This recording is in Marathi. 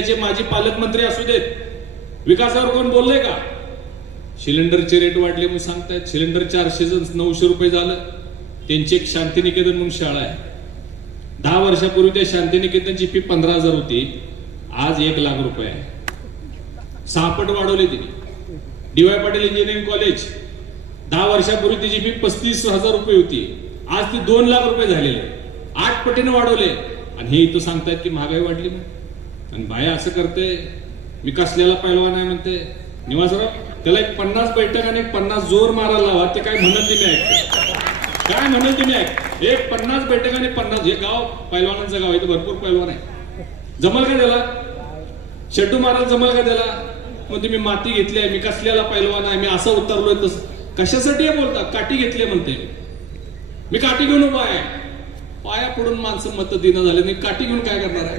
त्याचे माजी पालकमंत्री असू देत विकासावर कोण बोलले का? सिलेंडरचे रेट वाढले म्हणून सांगतायत. सिलेंडर चारशे नऊशे रुपये झालं. त्यांची एक शांतिनिकेतन म्हणून शाळा आहे. दहा वर्षापूर्वी त्या शांतिनिकेतनची फी पंधरा हजार होती. आज एक लाख रुपये आहे. सहापट वाढवले तिने. D Y Patil engineering college दहा वर्षापूर्वी तिची फी पस्तीस हजार रुपये होती. आज ती दोन लाख रुपये झालेले आठ पटीने वाढवले. आणि हे इथं सांगतायत की महागाई वाढली म्हणून. आणि बाया असं करते मी कसल्याला पैलवान आहे म्हणते निवासराव त्याला एक पन्नास बैठक आणि एक पन्नास जोर मारायला लावा ते काय म्हणत तुम्ही मी काय म्हणत तुम्ही ऐक एक पन्नास बैठक आणि पन्नास हे गाव पैलवानांचं गाव आहे भरपूर पैलवान आहे. जमल का त्याला? शेड्डू मारायला जमल का त्याला? मग मी माती घेतली आहे मी कसल्याला पैलवान आहे मी असं उतरलोय तसं कशासाठी हे बोलता? काठी घेतली म्हणते. मी काठी घेऊन उभा आहे. पाया पडून माणसं मत देणं झाले मी काठी घेऊन काय करणार आहे?